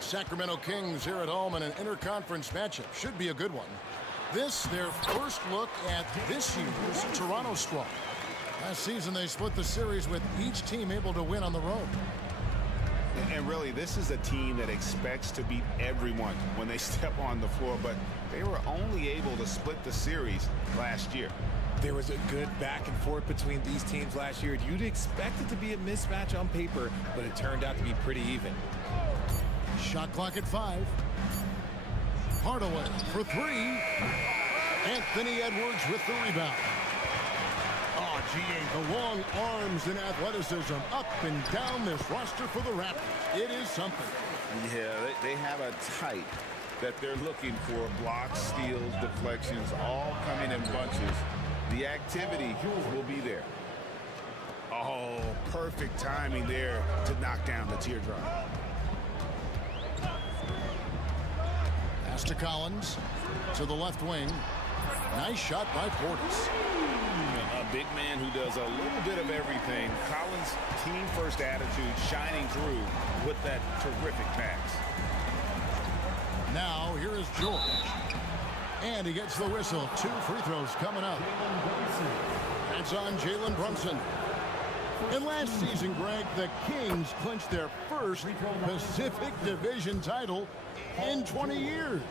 Sacramento Kings here at home in an interconference matchup. Should be a good one. This, their first look at this year's Toronto squad. Last season, they split the series with each team able to win on the road. And really, this is a team that expects to beat everyone when they step on the floor, but they were only able to split the series last year. There was a good back and forth between these teams last year. You'd expect it to be a mismatch on paper, but it turned out to be pretty even. Shot clock at 5. Hardaway for 3. Anthony Edwards with the rebound. Oh, GA, the long arms and athleticism up and down this roster for the Raptors. It is something. Yeah, they have a type that they're looking for. Blocks, steals, deflections, all coming in bunches. The activity will be there. Oh, perfect timing there to knock down the teardrop. Pass to Collins to the left wing. Nice shot by Portis. A big man who does a little bit of everything. Collins' team-first attitude shining through with that terrific pass. Now here is George. And he gets the whistle. 2 free throws coming up. That's on Jalen Brunson. And last season, Greg, the Kings clinched their first Pacific Division title in 20 years.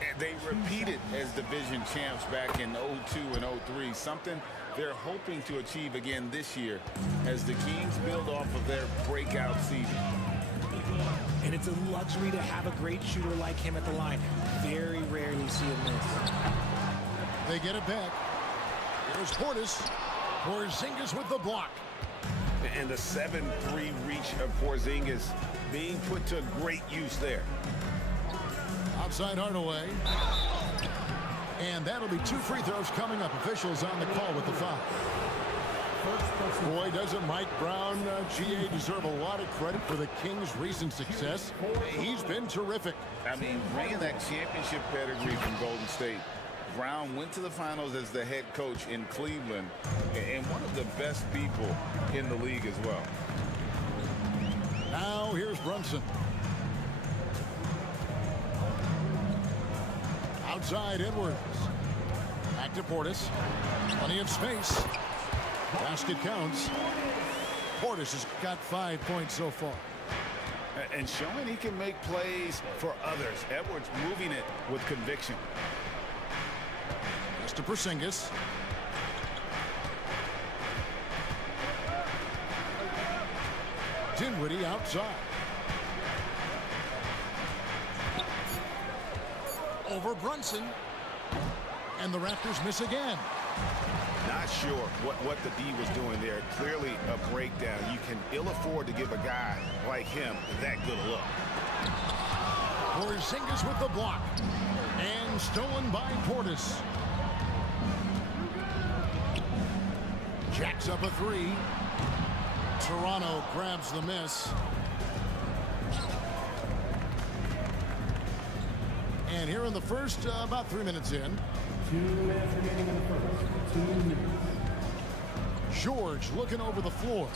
And they repeated as division champs back in 02 and 03, something they're hoping to achieve again this year as the Kings build off of their breakout season. And it's a luxury to have a great shooter like him at the line. Very rarely see him miss. They get it back. Here's Portis. Porzingis with the block. And the 7-3 reach of Porzingis being put to great use there. Outside Hardaway. And that'll be 2 free throws coming up. Officials on the call with the foul. Boy, doesn't Mike Brown, GA, deserve a lot of credit for the Kings' recent success. He's been terrific. I mean, bringing that championship pedigree from Golden State. Brown went to the finals as the head coach in Cleveland and one of the best people in the league as well. Now here's Brunson. Outside Edwards. Back to Portis. Plenty of space. Basket counts. Portis has got 5 points so far. And showing he can make plays for others. Edwards moving it with conviction. Just to Porzingis. Dinwiddie outside. Over Brunson. And the Raptors miss again. Not sure what the D was doing there. Clearly a breakdown. You can ill afford to give a guy like him that good a look. Porzingis with the block. And stolen by Portis. Jacks up a 3. Toronto grabs the miss. And here in the first, about 3 minutes in. 2 minutes remaining in the first. 2 minutes. George looking over the floor.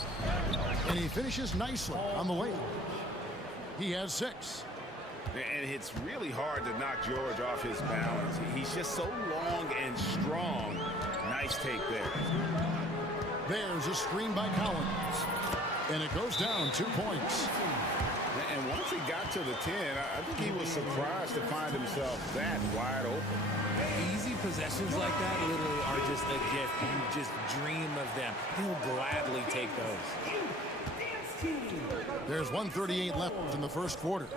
And he finishes nicely on the layup. He has 6. And it's really hard to knock George off his balance. He's just so long and strong. Nice take there. There's a screen by Collins. And it goes down 2 points. And once he got to the 10, I think he was surprised to find himself that wide open. Easy possessions like that literally are just a gift. You just dream of them. He'll gladly take those. There's 1:38 left in the first quarter.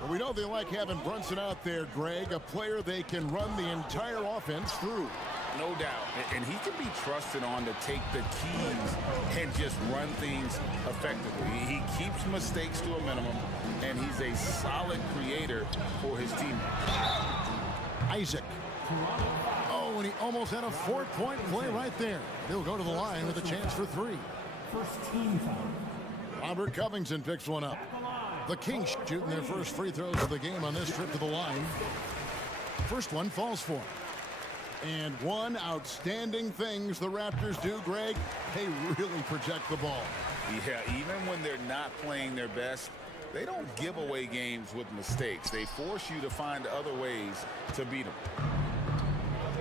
But we know they like having Brunson out there, Greg, a player they can run the entire offense through. No doubt. And he can be trusted on to take the keys and just run things effectively. He keeps mistakes to a minimum, and he's a solid creator for his teammates. Isaac. Oh, and he almost had a 4-point play right there. He'll go to the line with a chance for 3. First team foul. Robert Covington picks one up. The Kings shooting their first free throws of the game on this trip to the line. First one falls for him. And one outstanding things the Raptors do, Greg, they really project the ball. Yeah, even when they're not playing their best, they don't give away games with mistakes. They force you to find other ways to beat them.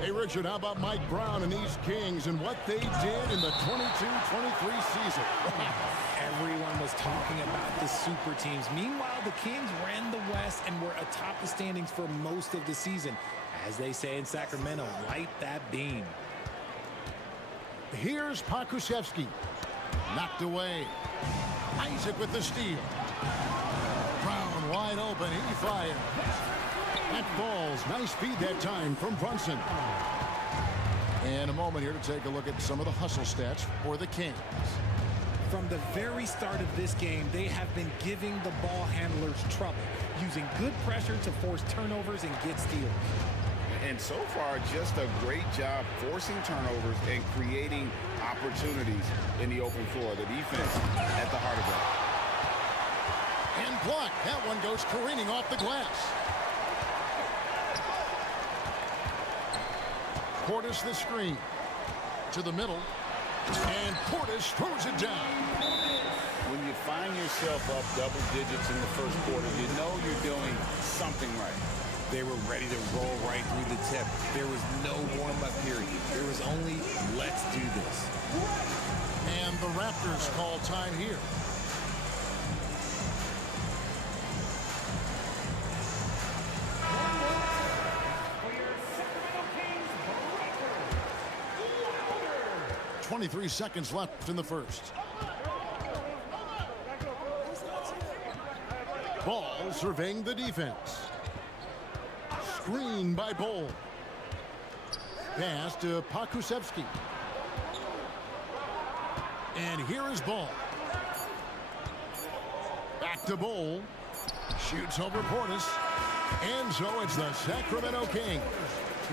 Hey, Richard, how about Mike Brown and these Kings and what they did in the 22-23 season? Everyone was talking about the super teams. Meanwhile, the Kings ran the West and were atop the standings for most of the season. As they say in Sacramento, light that beam. Here's Pokusevski. Knocked away. Isaac with the steal. Brown wide open. He fires. That falls. Nice feed that time from Brunson. And a moment here to take a look at some of the hustle stats for the Kings. From the very start of this game, they have been giving the ball handlers trouble, using good pressure to force turnovers and get steals. And so far, just a great job forcing turnovers and creating opportunities in the open floor. The defense at the heart of that. And blocked. That one goes careening off the glass. Portis the screen. To the middle. And Portis throws it down. When you find yourself up double digits in the first quarter, you know you're doing something right. They were ready to roll right through the tip. There was no warm-up period. There was only, let's do this. And the Raptors call time here. Louder. 23 seconds left in the first. Ball surveying the defense. Screen by Bol. Pass to Pokusevski. And here is Ball. Back to Bol. Shoots over Portis. And so it's the Sacramento Kings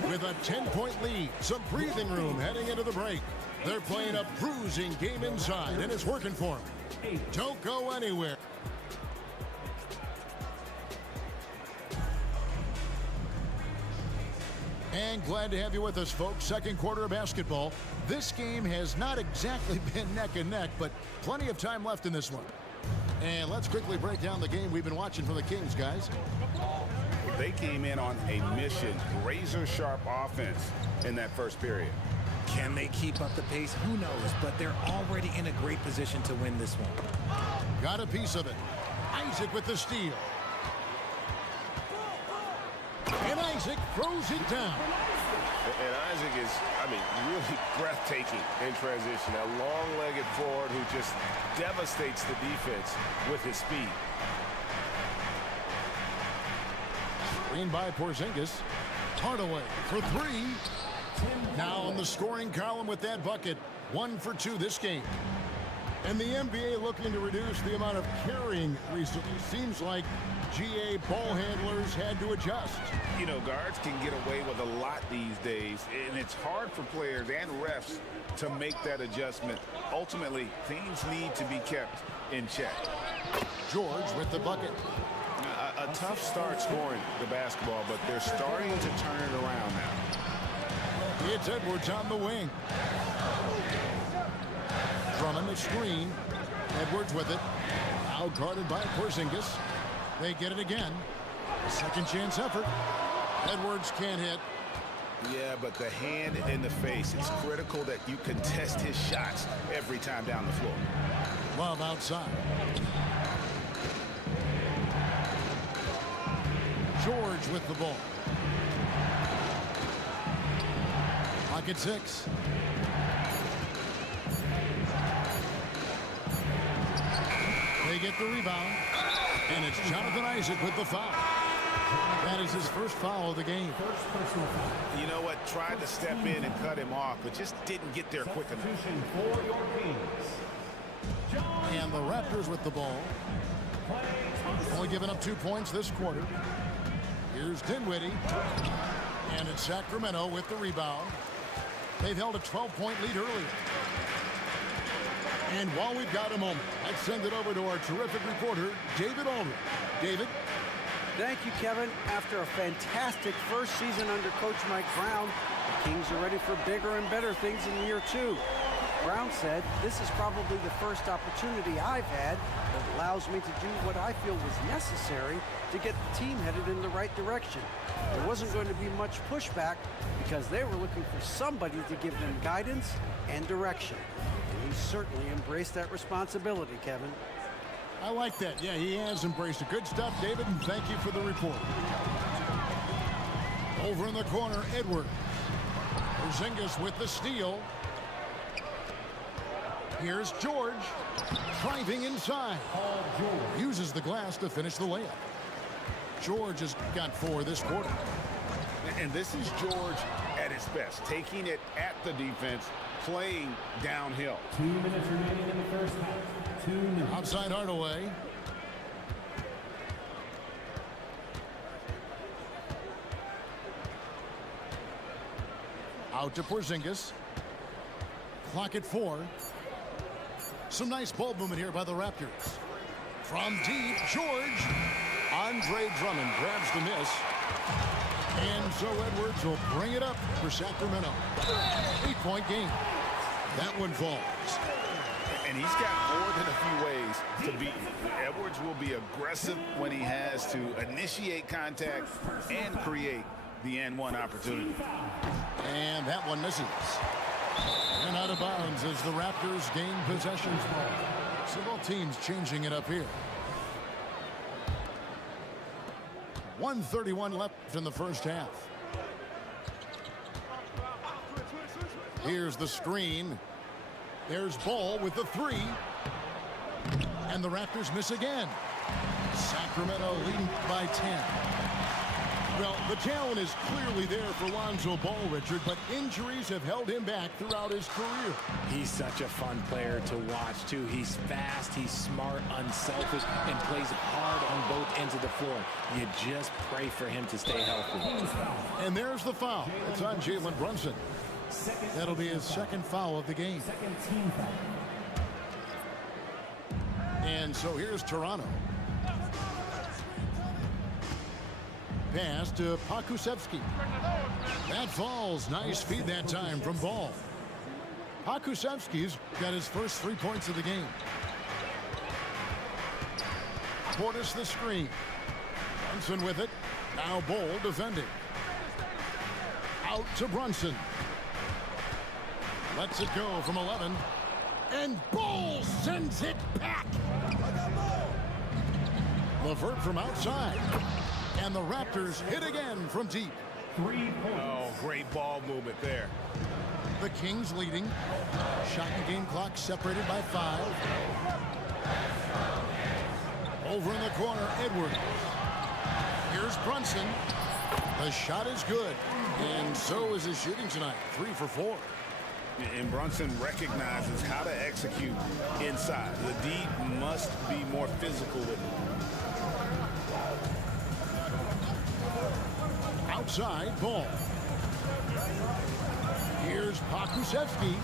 with a 10-point lead. Some breathing room heading into the break. They're playing a bruising game inside, and it's working for them. Don't go anywhere. And glad to have you with us, folks. Second quarter of basketball. This game has not exactly been neck and neck, but plenty of time left in this one. And let's quickly break down the game we've been watching from the Kings, guys. They came in on a mission, razor-sharp offense in that first period. Can they keep up the pace? Who knows, but they're already in a great position to win this one. Got a piece of it. Isaac with the steal. And Isaac throws it down. And Isaac is, really breathtaking in transition. A long-legged forward who just devastates the defense with his speed. Screen by Porzingis. Hardaway for three. Now on the scoring column with that bucket. 1 for 2 this game. And the NBA looking to reduce the amount of carrying recently. Seems like GA ball handlers had to adjust. You know, guards can get away with a lot these days, and it's hard for players and refs to make that adjustment. Ultimately, things need to be kept in check. George with the bucket. A tough start scoring the basketball, but they're starting to turn it around now. It's Edwards on the wing. Drummond the screen. Edwards with it. Out guarded by Porzingis. They get it again. Second chance effort. Edwards can't hit. Yeah, but the hand in the face, it's critical that you contest his shots every time down the floor. Love outside. George with the ball. Pocket 6. They get the rebound. And it's Jonathan Isaac with the foul. That is his first foul of the game. First personal foul. You know what? Tried to step in and cut him off, but just didn't get there quick enough. Substitution for your Kings. And the Raptors with the ball. Only giving up 2 points this quarter. Here's Dinwiddie. And it's Sacramento with the rebound. They've held a 12-point lead earlier. And while we've got a moment, let's send it over to our terrific reporter, David Aldridge. David? Thank you, Kevin. After a fantastic first season under Coach Mike Brown, the Kings are ready for bigger and better things in year 2. Brown said, "This is probably the first opportunity I've had that allows me to do what I feel was necessary to get the team headed in the right direction. There wasn't going to be much pushback because they were looking for somebody to give them guidance and direction." And he certainly embraced that responsibility, Kevin. I like that. Yeah, he has embraced it. Good stuff, David, and thank you for the report. Over in the corner, Edwards. Porzingis with the steal. Here's George driving inside. Uses the glass to finish the layup. George has got 4 this quarter. And this is George at his best, taking it at the defense, playing downhill. 2 minutes remaining in the first half. 2 minutes. Outside Hardaway. Out to Porzingis. Clock at 4. Some nice ball movement here by the Raptors. From deep, George. Andre Drummond grabs the miss. And so Edwards will bring it up for Sacramento. 8-point game. That one falls. And he's got more than a few ways to beat you. Edwards will be aggressive when he has to initiate contact and create the N1 opportunity. And that one misses. And out of bounds as the Raptors gain possession. Several teams changing it up here. 1:31 left in the first half. Here's the screen. There's Ball with the 3. And the Raptors miss again. Sacramento leading by 10. Well, the talent is clearly there for Lonzo Ball, Richard, but injuries have held him back throughout his career. He's such a fun player to watch, too. He's fast, he's smart, unselfish, and plays hard on both ends of the floor. You just pray for him to stay healthy. And there's the foul. It's on Jalen Brunson. That'll be his second foul of the game. Second team foul. And so here's Toronto. Pass to Pokusevski. That falls. Nice feed that time from Ball. Pokusevski's got his first 3 points of the game. Portis the screen. Brunson with it. Now Ball defending. Out to Brunson. Lets it go from 11. And Ball sends it back. LeVert from outside. And the Raptors hit again from deep. 3 points. Oh, great ball movement there. The Kings leading. Shot and game clock separated by 5. Over in the corner, Edwards. Here's Brunson. The shot is good. And so is his shooting tonight. 3 for 4. And Brunson recognizes how to execute inside. The D must be more physical with it. Outside, Ball. Here's Pokusevski.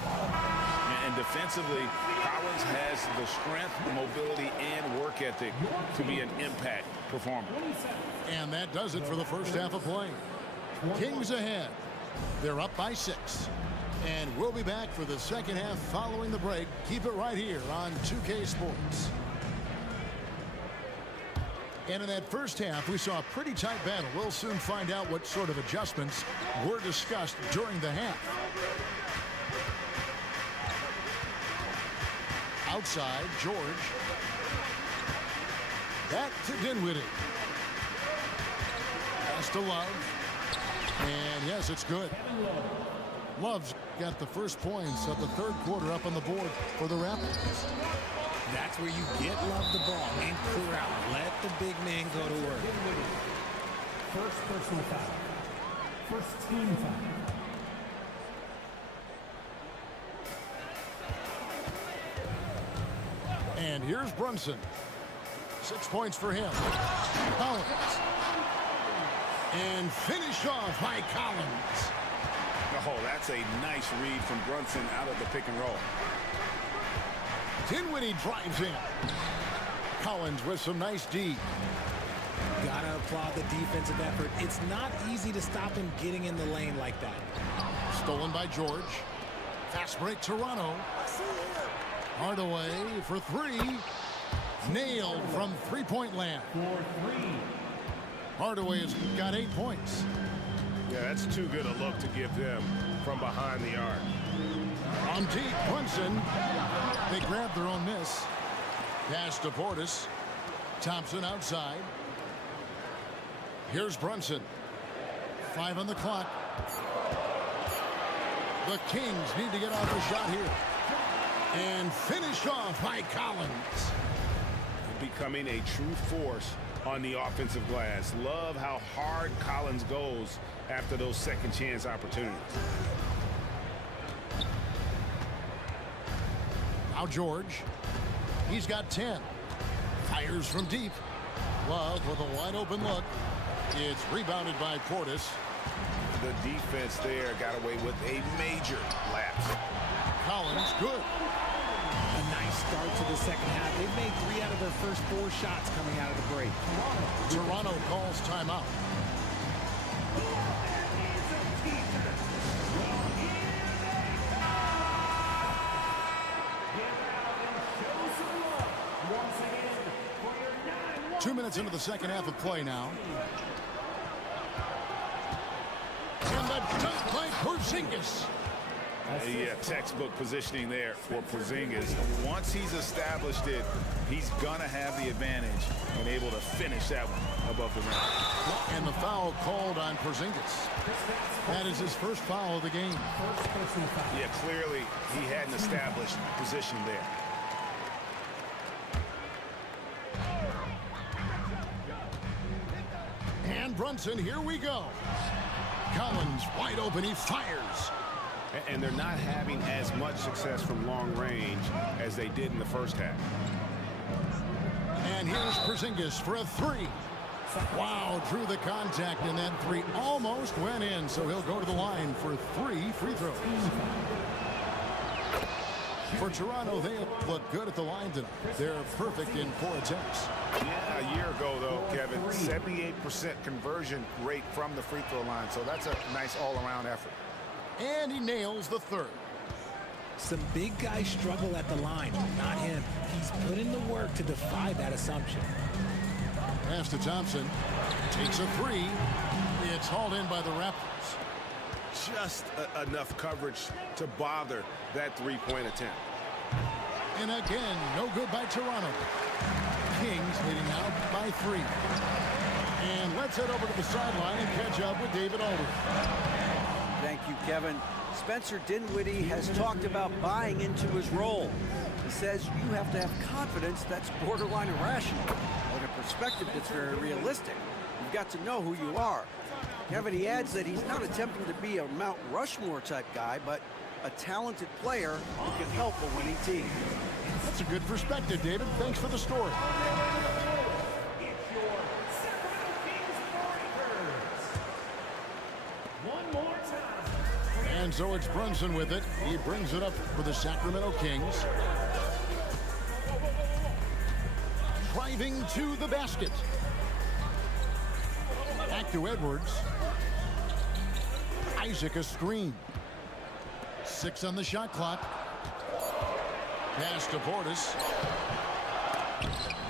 And defensively, Collins has the strength, mobility, and work ethic to be an impact performer. And that does it for the first half of play. Kings ahead. They're up by 6. And we'll be back for the second half following the break. Keep it right here on 2K Sports. And in that first half, we saw a pretty tight battle. We'll soon find out what sort of adjustments were discussed during the half. Outside, George. Back to Dinwiddie. Pass to Love. And yes, it's good. Love's got the first points of the third quarter up on the board for the Raptors. That's where you get Love the ball and clear out. Let the big man go to work. First personal foul. First team foul. And here's Brunson. 6 points for him. Collins. And finished off by Collins. Oh, that's a nice read from Brunson out of the pick and roll. Dinwiddie drives in. Collins with some nice D. Gotta applaud the defensive effort. It's not easy to stop him getting in the lane like that. Stolen by George. Fast break, Toronto. Hardaway for three. Nailed from three-point land. For three. Hardaway has got 8 points. Yeah, that's too good a look to give them from behind the arc. On deep, Brunson. They grab their own miss. Pass to Portis. Thompson outside. Here's Brunson. 5 on the clock. The Kings need to get off the shot here. And finish off by Collins. Becoming a true force on the offensive glass. Love how hard Collins goes after those second chance opportunities. Now George. He's got 10. Fires from deep. Love with a wide open look. It's rebounded by Portis. The defense there got away with a major lapse. Collins, good. A nice start to the second half. They've made 3 out of their first 4 shots coming out of the break. Toronto calls timeout. Once again, for your 9-1. 2 minutes into the second half of play now. And the dunk by Porzingis. Yeah, textbook positioning there for Porzingis. Once he's established it, he's going to have the advantage and able to finish that one above the rim. And the foul called on Porzingis. That is his first foul of the game. First personal foul. Yeah, clearly he hadn't established position there. And Brunson, here we go. Collins wide open, he fires. And they're not having as much success from long range as they did in the first half. And here's Porzingis for a three. Wow, drew the contact, and that three almost went in, so he'll go to the line for 3 free throws. For Toronto, they look good at the line tonight. They're perfect in 4 attempts. Yeah, a year ago, though, Kevin, 78% conversion rate from the free throw line, so that's a nice all-around effort. And he nails the third. Some big guys struggle at the line, not him. He's put in the work to defy that assumption. Pass to Thompson. Takes a three. It's hauled in by the Raptors. Just enough coverage to bother that three-point attempt. And again, no good by Toronto. Kings leading out by 3. And let's head over to the sideline and catch up with David Aldridge. Thank you, Kevin. Spencer Dinwiddie has talked about buying into his role. He says you have to have confidence that's borderline irrational, but a perspective that's very realistic. You've got to know who you are. Kevin, he adds that he's not attempting to be a Mount Rushmore type guy, but a talented player who can help a winning team. That's a good perspective, David. Thanks for the story. It's your Sacramento Kings Warriors. One more time. And so it's Brunson with it. He brings it up for the Sacramento Kings. Driving to the basket. Back to Edwards. Isaac a screen. 6 on the shot clock. Pass to Portis.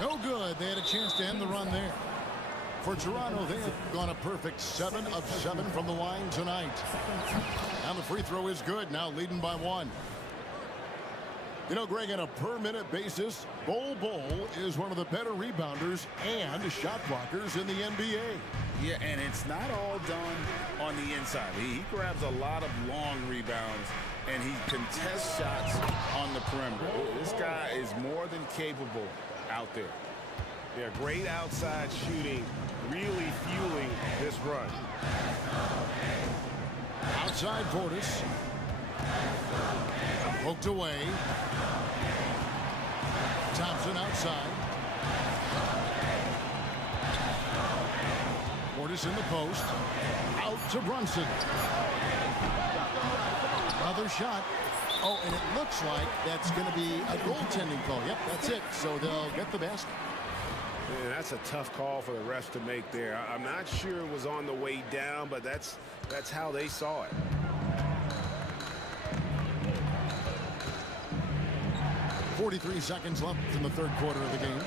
No good. They had a chance to end the run there. For Toronto, they have gone a perfect 7 of 7 from the line tonight. And the free throw is good, now leading by 1. You know, Greg, on a per-minute basis, Bol is one of the better rebounders and shot blockers in the NBA. Yeah, and it's not all done on the inside. He grabs a lot of long rebounds, and he contests shots on the perimeter. This guy is more than capable out there. Yeah, great outside shooting, really fueling this run. Outside Portis. Poked away. Thompson outside. Portis in the post. Out to Brunson. Another shot. Oh, and it looks like that's going to be a goaltending call. Yep, that's it. So they'll get the basket. Man, that's a tough call for the refs to make there. I'm not sure it was on the way down, but that's how they saw it. For 43 seconds left in the third quarter of the game.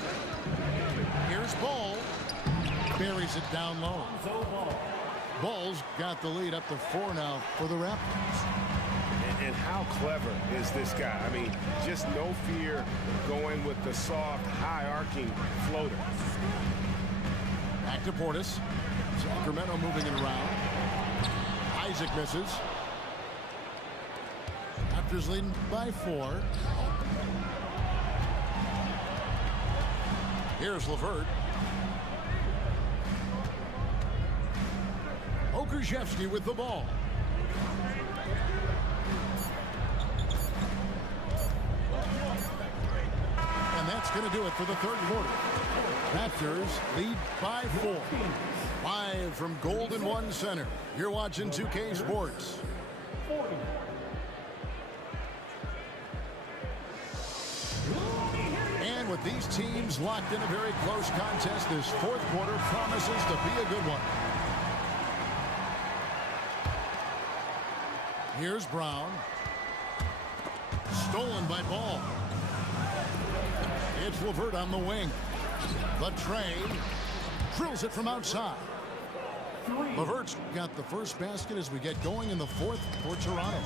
Here's Ball. Buries it down low. Ball's got the lead up to 4 now for the Raptors. And how clever is this guy? I mean, just no fear going with the soft, high-arcing floater. Back to Portis. Sacramento moving it around. Isaac misses. Raptors leading by 4. Here's LeVert. Okrzyjewski with the ball. And that's going to do it for the third quarter. Raptors lead by 4. Live from Golden One Center. You're watching 2K Sports. And with these teams locked in a very close contest, this fourth quarter promises to be a good one. Here's Brown. Stolen by Ball. It's LeVert on the wing. The tray. Drills it from outside. LeVert's got the first basket as we get going in the fourth for Toronto.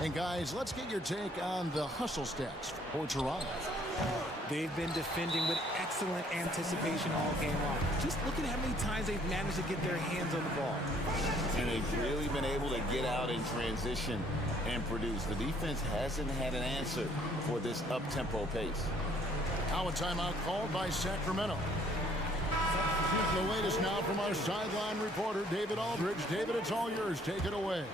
And guys, let's get your take on the hustle stats for Toronto. They've been defending with excellent anticipation all game long. Just look at how many times they've managed to get their hands on the ball. And they've really been able to get out in transition and produce. The defense hasn't had an answer for this up-tempo pace. Now a timeout called by Sacramento. The latest now from our sideline reporter, David Aldridge. David, it's all yours. Take it away.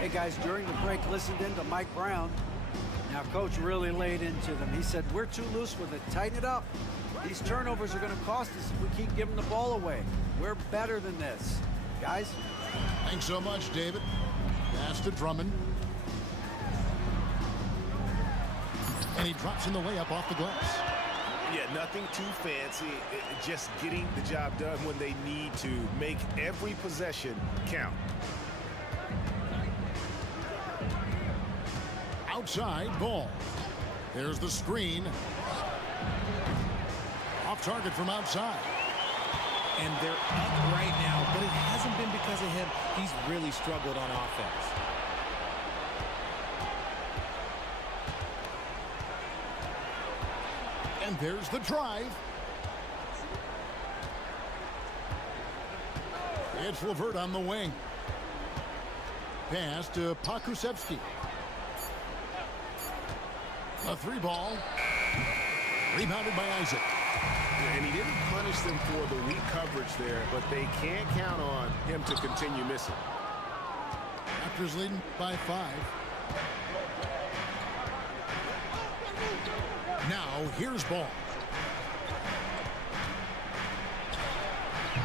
Hey, guys, during the break, listened in to Mike Brown. Now, Coach really laid into them. He said, we're too loose with it. Tighten it up. These turnovers are going to cost us if we keep giving the ball away. We're better than this. Guys? Thanks so much, David. Pass to Drummond. And he drops in the layup off the glass. Yeah, nothing too fancy. Just getting the job done when they need to. Make every possession count. Outside Ball. There's the screen. Off target from outside. And they're up right now, but it hasn't been because of him. He's really struggled on offense. And there's the drive. It's LeVert on the wing. Pass to Pokusevski. A 3-ball. Rebounded by Isaac. And he didn't punish them for the weak coverage there, but they can't count on him to continue missing. Raptors leading by 5. Now, here's Ball.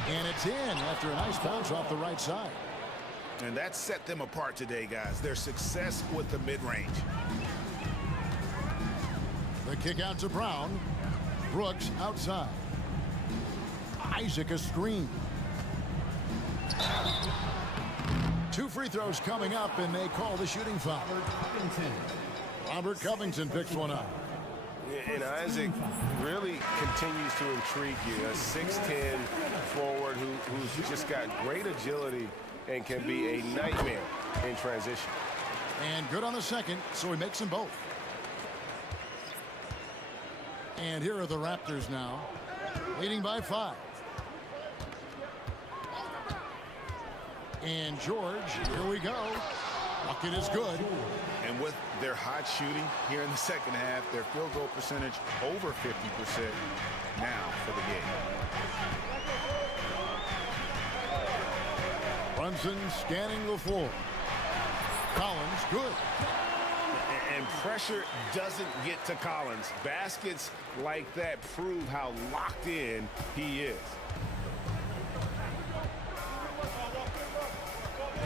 And it's in after a nice bounce off the right side. And that set them apart today, guys. Their success with the mid-range. The kick out to Brown. Brooks outside. Isaac a screen. 2 free throws coming up, and they call the shooting foul. Robert Covington picks one up. And Isaac really continues to intrigue you. A 6'10 forward who's just got great agility and can be a nightmare in transition. And good on the second, so he makes them both. And here are the Raptors now, leading by 5. And George, here we go. Bucket is good. And with their hot shooting here in the second half, their field goal percentage over 50% now for the game. Brunson scanning the floor. Collins, good. And pressure doesn't get to Collins. Baskets like that prove how locked in he is.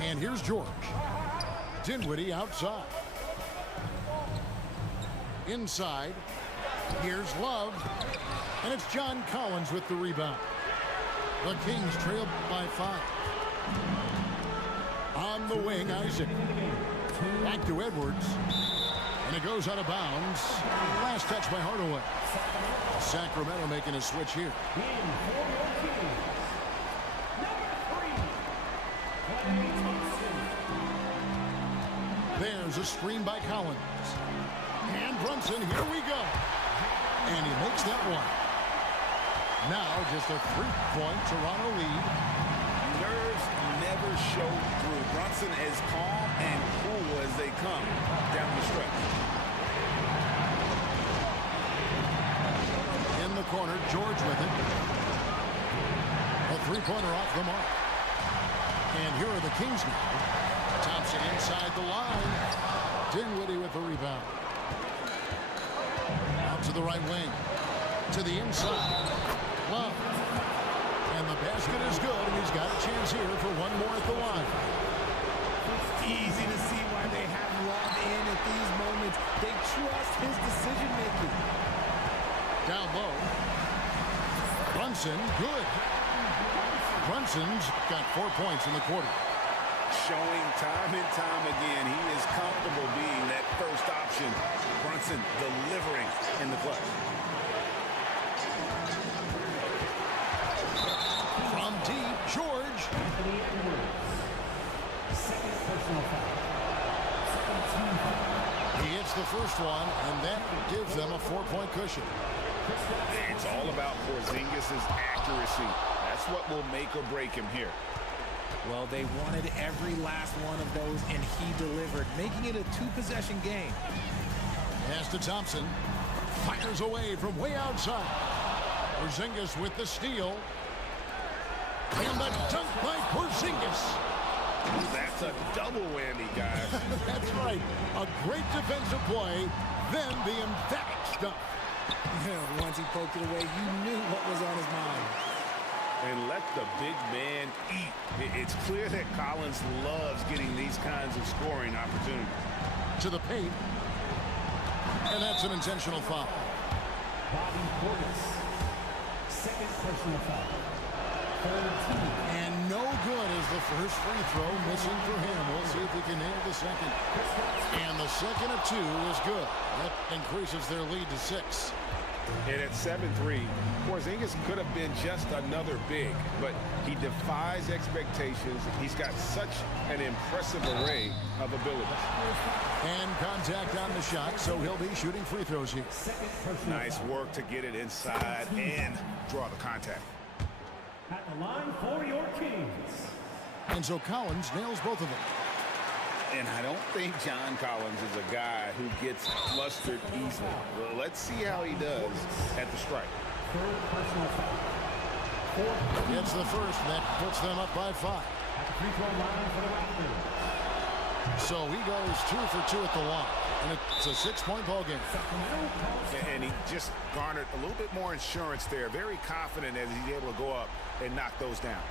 And here's George. Dinwiddie outside. Inside. Here's Love. And it's John Collins with the rebound. The Kings trail by 5. On the wing, Isaac. Back to Edwards. And it goes out of bounds. Last touch by Hardaway. Sacramento making a switch here. There's a screen by Collins. And Brunson, here we go. And he makes that one. Now just a 3-point Toronto lead. Nerves never show through. Brunson as calm and cool as they come down the stretch. In the corner, George with it. A 3-pointer off the mark. And here are the Kings now. Thompson inside the line. Dinwiddie with the rebound. Out to the right wing. To the inside. Love. And the basket is good, and he's got a chance here for one more at the line. Easy to see why they have Love in at these moments. They trust his decision-making. Down low. Brunson, good. Brunson's got 4 points in the quarter. Showing time and time again he is comfortable being that first option. Brunson delivering in the clutch. From deep, George. Second personal foul. Second team foul. He hits the first one, and that gives them a 4-point cushion. It's all about Porzingis' accuracy. That's what will make or break him here. Well, they wanted every last one of those, and he delivered, making it a 2-possession game. Pass to Thompson. Fires away from way outside. Porzingis with the steal. And the dunk by Porzingis. That's a double whammy, guys. That's right. A great defensive play, then the emphatic stuff. Yeah, once he poked it away, you knew what was on his mind. And let the big man eat. It's clear that Collins loves getting these kinds of scoring opportunities. To the paint. And that's an intentional foul. Bobby Portis. Second personal foul. Third team. And no good is the first free throw missing for him. We'll see if he can nail the second. And the second of 2 is good. That increases their lead to 6. And at 7-3, Porzingis could have been just another big, but he defies expectations. He's got such an impressive array of abilities. And contact on the shot, so he'll be shooting free throws here. Nice work to get it inside and draw the contact. At the line for your Kings. And so Collins nails both of them. And I don't think John Collins is a guy who gets flustered easily. Well, let's see how he does at the strike. Third personal foul. Fourth. Gets the first, and that puts them up by 5. At the free throw line for the Raptors. So he goes 2 for 2 at the line. And it's a 6-point ball game. And he just garnered a little bit more insurance there. Very confident as he's able to go up and knock those down.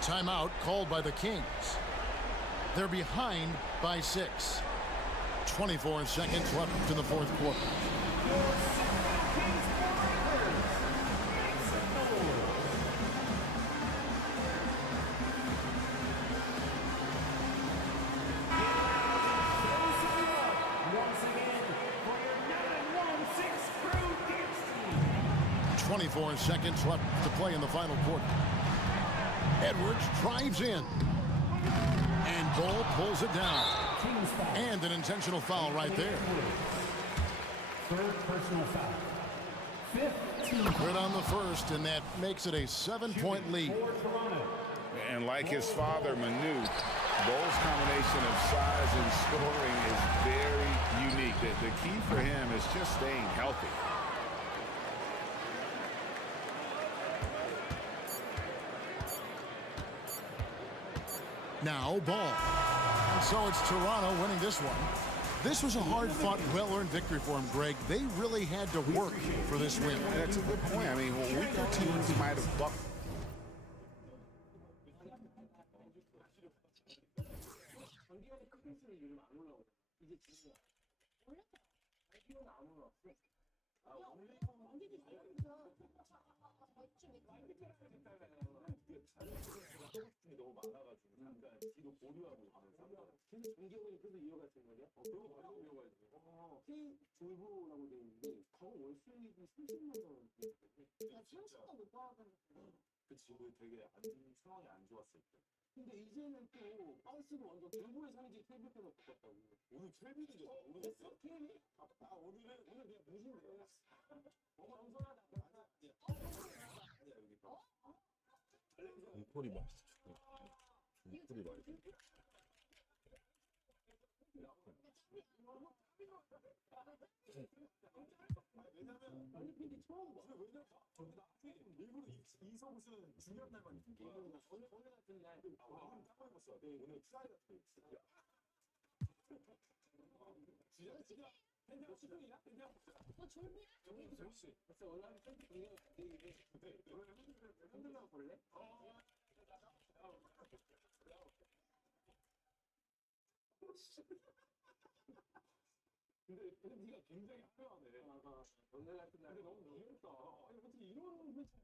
Timeout called by the Kings. They're behind by 6. 24 seconds left in the fourth quarter. Once again, for your 9-1-6 crew, Dixie. 24 seconds left to play in the final quarter. Edwards drives in. And Bull pulls it down. Team's foul. And an intentional foul right there. Third personal foul. Fifth team foul. Good on the first, and that makes it a 7-point lead. For Toronto. And like his father, Manu, Bull's combination of size and scoring is very unique. The key for him is just staying healthy. Now Ball. And so it's Toronto winning this one. This was a hard-fought, well-earned victory for him, Greg. They really had to work for this win. That's a good point. I mean, weaker teams might have bucked. 전기오븐이 그래서 이어갔던 거냐? 그런 거 완전 이어가지고. K 졸부라고 돼 있는데 월 수익이 30만 원. 야, 30도 못 받아가지고. 그치, 되게 상황이 안 좋았을 때. 근데 이제는 또 바운스도 완전 졸부의 상징 KBP로 바꿨다고. 오늘 켈빈이죠? 오늘 했어? 켈빈? 오늘 그냥 무신데. 겸손하다. 아니야, 여기 봐. 중콜이 맛있어. 중콜이 맛있어. 왜냐면 빨리 핀디 처음 봐. 왜냐면 나한테 일부러 이성수는 중요한 날만 입게. 오늘 같은 날. 오늘 딱 입었어. 오늘 트라이 같은 거 입었어. 진짜 팬티가 10분이야? 팬티가 너 졸부야? 여기 절씨. 그래서 원래 하면 팬티 공개가 안 되는데. 오늘 흔들려 볼래? 근데 팬티가 굉장히 화려하네. 오늘 같은 날. 근데 너무 귀엽다. 아니 어떻게 이런 팬티